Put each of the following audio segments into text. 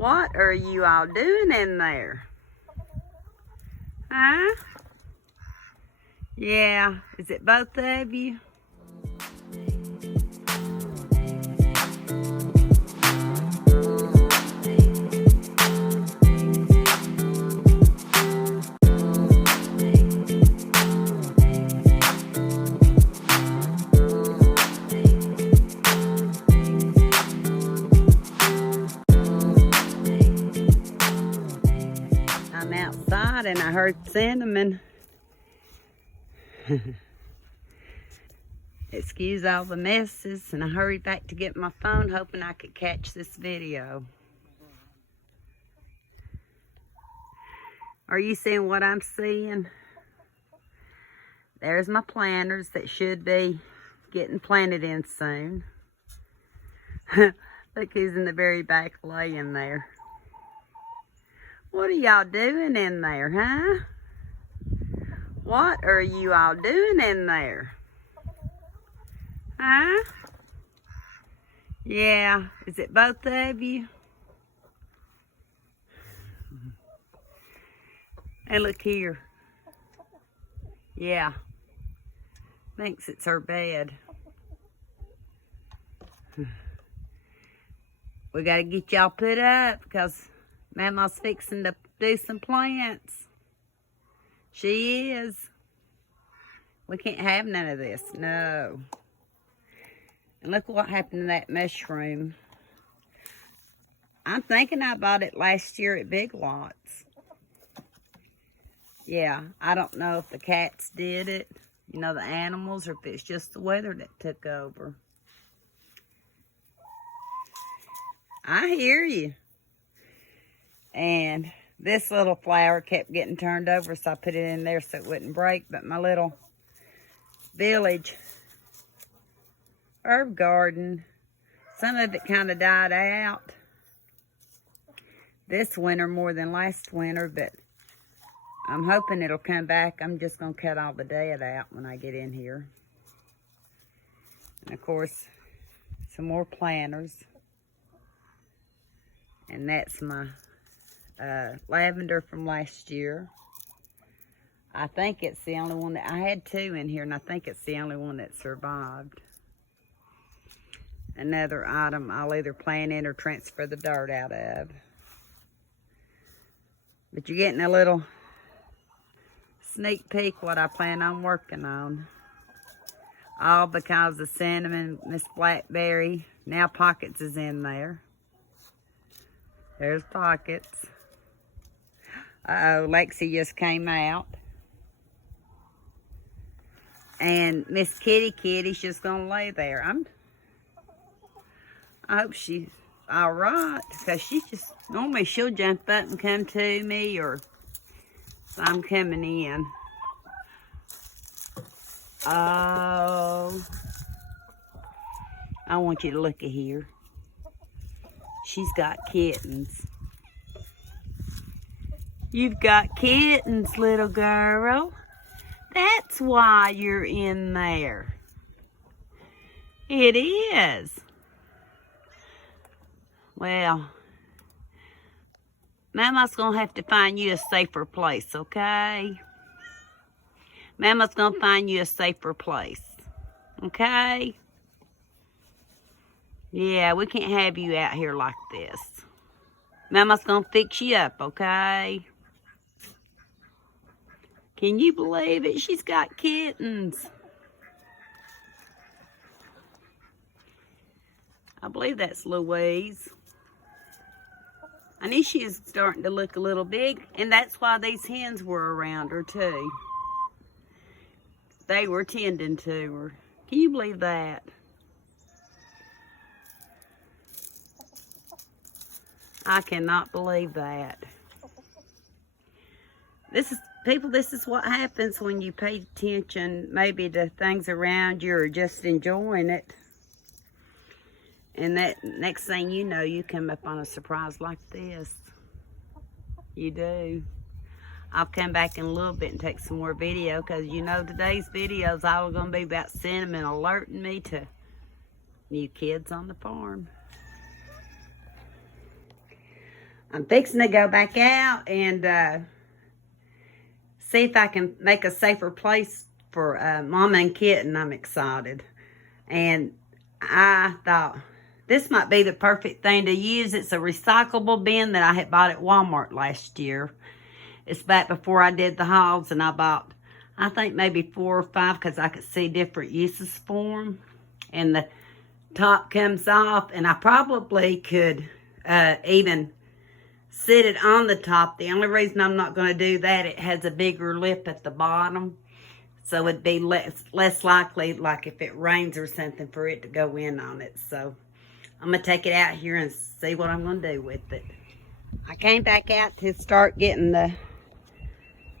What are you all doing in there? Huh? Yeah, is it both of you? I'm outside and I heard Cinnamon. Excuse all the messes, and I hurried back to get my phone hoping I could catch this video. Are you seeing what I'm seeing? There's my planters that should be getting planted in soon. Look who's in the very back laying there. What are y'all doing in there, huh? What are you all doing in there? Huh? Yeah, is it both of you? Hey, look here. Yeah. Thinks it's her bed. We gotta get y'all put up because Mama's fixing to do some plants. She is. We can't have none of this, no. And look what happened to that mushroom. I'm thinking I bought it last year at Big Lots. Yeah, I don't know if the cats did it, you know, the animals, or if it's just the weather that took over. I hear you. And this little flower kept getting turned over, so I put it in there so it wouldn't break. But my little village herb garden, some of it kind of died out this winter more than last winter, but I'm hoping it'll come back. I'm just going to cut all the dead out when I get in here. And of course, some more planters. And that's my lavender from last year. I think it's the only one that, I had two in here, and I think it's the only one that survived. Another item I'll either plant in or transfer the dirt out of. But you're getting a little sneak peek what I plan on working on. All because of Cinnamon, Miss Blackberry. Now Pockets is in there. There's Pockets. Uh-oh, Lexi just came out. And Miss Kitty's just gonna lay there. I hope she's all right, because normally she'll jump up and come to me, or I'm coming in. Oh, I want you to look at here. She's got kittens. You've got kittens, little girl. That's why you're in there. It is. Well, Mama's gonna have to find you a safer place, okay? Mama's gonna find you a safer place, okay? Yeah, we can't have you out here like this. Mama's gonna fix you up, okay? Can you believe it? She's got kittens. I believe that's Louise. I knew she was starting to look a little big, and that's why these hens were around her too. They were tending to her. Can you believe that? I cannot believe that. This is what happens when you pay attention maybe to things around you or just enjoying it. And that next thing you know, you come up on a surprise like this. You do. I'll come back in a little bit and take some more video, because you know today's videos all going to be about Cinnamon alerting me to new kids on the farm. I'm fixing to go back out and see if I can make a safer place for Mama and Kitten. I'm excited. And I thought this might be the perfect thing to use. It's a recyclable bin that I had bought at Walmart last year. It's back before I did the hauls, and I bought, I think, maybe 4 or 5 because I could see different uses for them. And the top comes off, and I probably could even sit it on the top. The only reason I'm not going to do that, it has a bigger lip at the bottom, so it'd be less likely, like if it rains or something, for it to go in on it. So I'm going to take it out here and see what I'm going to do with it. I came back out to start getting the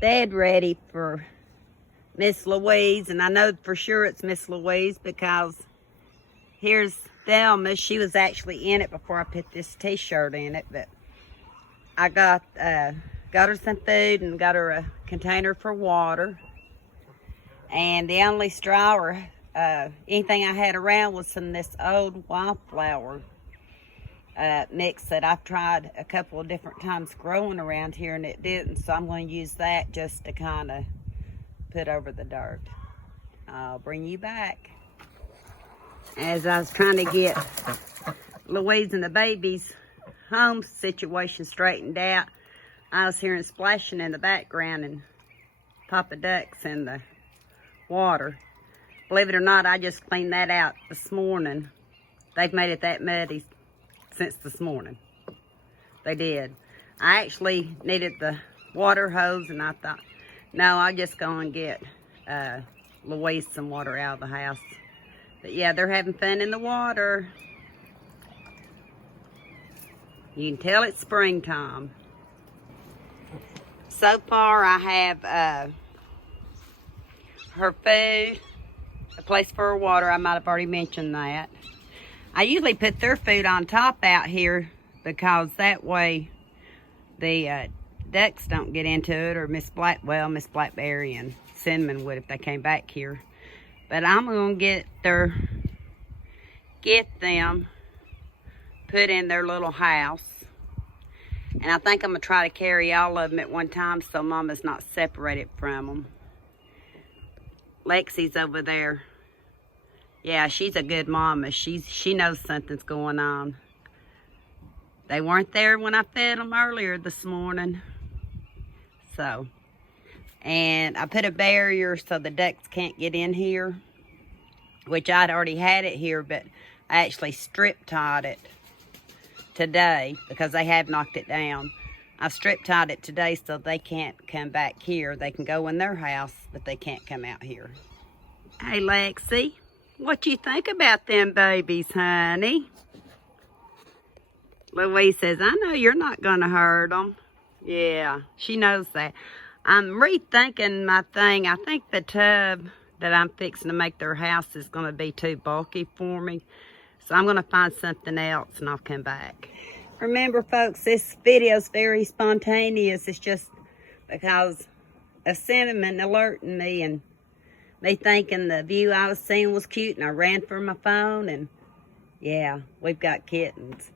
bed ready for Miss Louise, and I know for sure it's Miss Louise because here's Thelma. She was actually in it before I put this t-shirt in it, but I got her some food and got her a container for water. And the only straw or anything I had around was some of this old wildflower mix that I've tried a couple of different times growing around here, and it didn't. So I'm going to use that just to kind of put over the dirt. I'll bring you back. As I was trying to get Louise and the babies' home situation straightened out, I was hearing splashing in the background and Papa Ducks in the water. Believe it or not, I just cleaned that out this morning. They've made it that muddy since this morning. They did. I actually needed the water hose, and I thought, no, I'll just go and get Louise some water out of the house. But yeah, they're having fun in the water. You can tell it's springtime. So far, I have her food, a place for her water. I might have already mentioned that. I usually put their food on top out here because that way the ducks don't get into it, or Miss Blackberry and Cinnamon would if they came back here. But I'm gonna get them put in their little house. And I think I'm gonna try to carry all of them at one time so Mama's not separated from them. Lexi's over there. Yeah, she's a good mama. She knows something's going on. They weren't there when I fed them earlier this morning. So, and I put a barrier so the ducks can't get in here, which I'd already had it here, but I actually strip tied it today because they have knocked it down. I strip tied it today so they can't come back here. They can go in their house, but they can't come out here. Hey, Lexi, what you think about them babies, honey? Louise says, I know you're not going to hurt them. Yeah, she knows that. I'm rethinking my thing. I think the tub that I'm fixing to make their house is going to be too bulky for me. So I'm going to find something else and I'll come back. Remember, folks, this video is very spontaneous. It's just because of Cinnamon alerting me and me thinking the view I was seeing was cute, and I ran for my phone, and yeah, we've got kittens.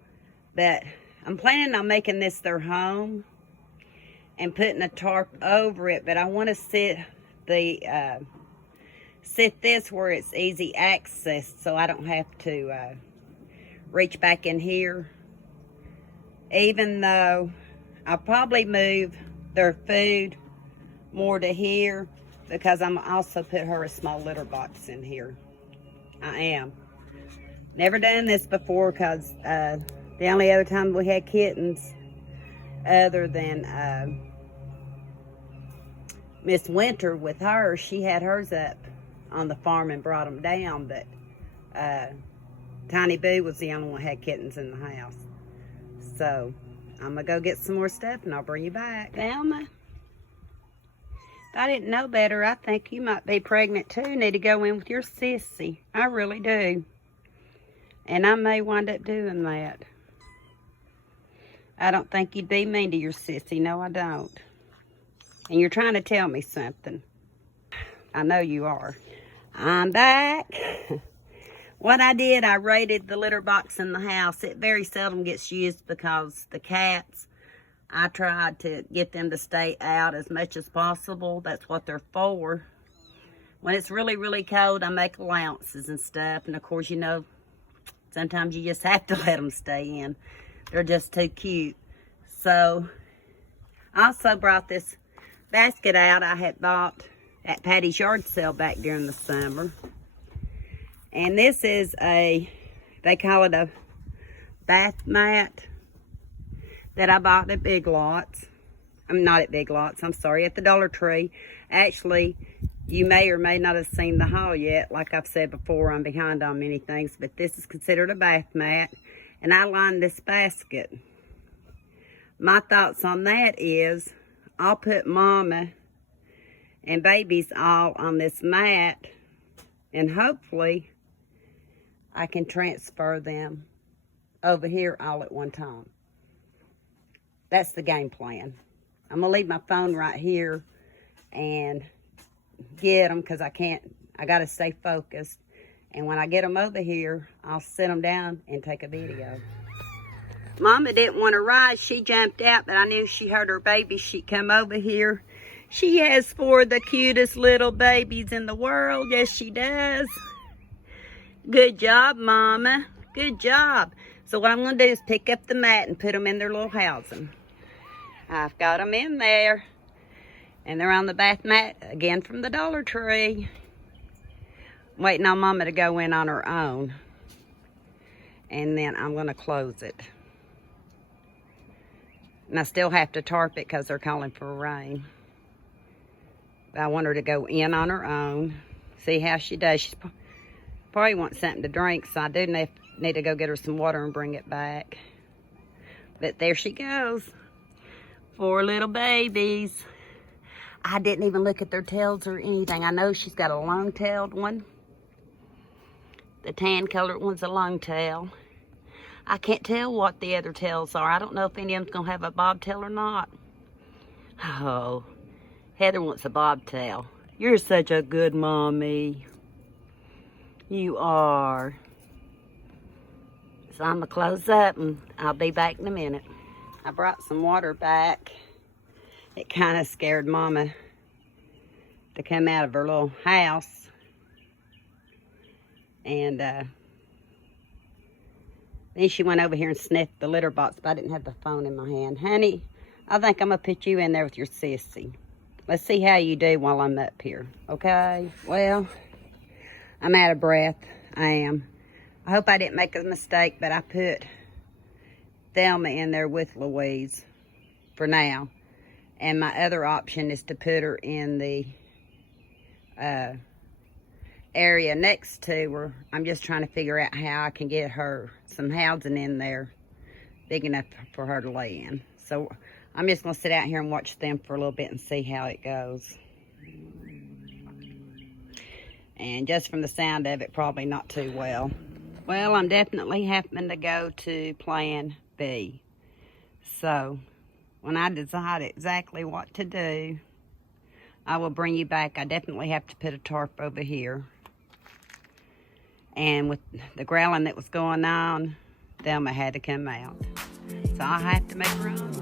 But I'm planning on making this their home and putting a tarp over it, but I want to sit this where it's easy access so I don't have to reach back in here. Even though I'll probably move their food more to here because I'm also put her a small litter box in here. I am. Never done this before because the only other time we had kittens other than Miss Winter with her, she had hers up on the farm and brought them down, but Tiny Boo was the only one that had kittens in the house. So I'm gonna go get some more stuff and I'll bring you back. Thelma, if I didn't know better, I think you might be pregnant too. Need to go in with your sissy. I really do. And I may wind up doing that. I don't think you'd be mean to your sissy. No, I don't. And you're trying to tell me something. I know you are. I'm back. What I did, I raided the litter box in the house. It very seldom gets used because the cats I tried to get them to stay out as much as possible. That's what they're for. When it's really, really cold, I make allowances and stuff. And of course, you know, sometimes you just have to let them stay in. They're just too cute. So, I also brought this basket out I had bought at Patty's yard sale back during the summer. And this is they call it a bath mat that I bought at Big Lots. I'm not at Big Lots, I'm sorry, at the Dollar Tree. Actually, you may or may not have seen the haul yet. Like I've said before, I'm behind on many things, but this is considered a bath mat. And I lined this basket. My thoughts on that is, I'll put Mama and babies all on this mat, and hopefully I can transfer them over here all at one time. That's the game plan. I'm gonna leave my phone right here and get them, because I gotta stay focused. And when I get them over here, I'll sit them down and take a video. Mama didn't want to ride. She jumped out, but I knew she heard her baby. She'd come over here. She has 4 of the cutest little babies in the world. Yes, she does. Good job, Mama. Good job. So what I'm going to do is pick up the mat and put them in their little housing. I've got them in there. And they're on the bath mat, again from the Dollar Tree. Waiting on Mama to go in on her own. And then I'm going to close it. And I still have to tarp it because they're calling for rain. But I want her to go in on her own. See how she does. She probably wants something to drink, so I do need to go get her some water and bring it back. But there she goes. 4 little babies. I didn't even look at their tails or anything. I know she's got a long-tailed one. The tan-colored one's a long tail. I can't tell what the other tails are. I don't know if any of them's going to have a bobtail or not. Oh, Heather wants a bobtail. You're such a good mommy. You are. So I'm going to close up and I'll be back in a minute. I brought some water back. It kind of scared Mama to come out of her little house. And then she went over here and sniffed the litter box, but I didn't have the phone in my hand. Honey, I think I'm going to put you in there with your sissy. Let's see how you do while I'm up here, okay? Well, I'm out of breath. I am. I hope I didn't make a mistake, but I put Thelma in there with Louise for now. And my other option is to put her in the area next to her. I'm just trying to figure out how I can get her some housing in there big enough for her to lay in. So I'm just going to sit out here and watch them for a little bit and see how it goes. And just from the sound of it, probably not too well. Well, I'm definitely having to go to plan B. So when I decide exactly what to do, I will bring you back. I definitely have to put a tarp over here. And with the growling that was going on, Thelma had to come out. So I have to make room.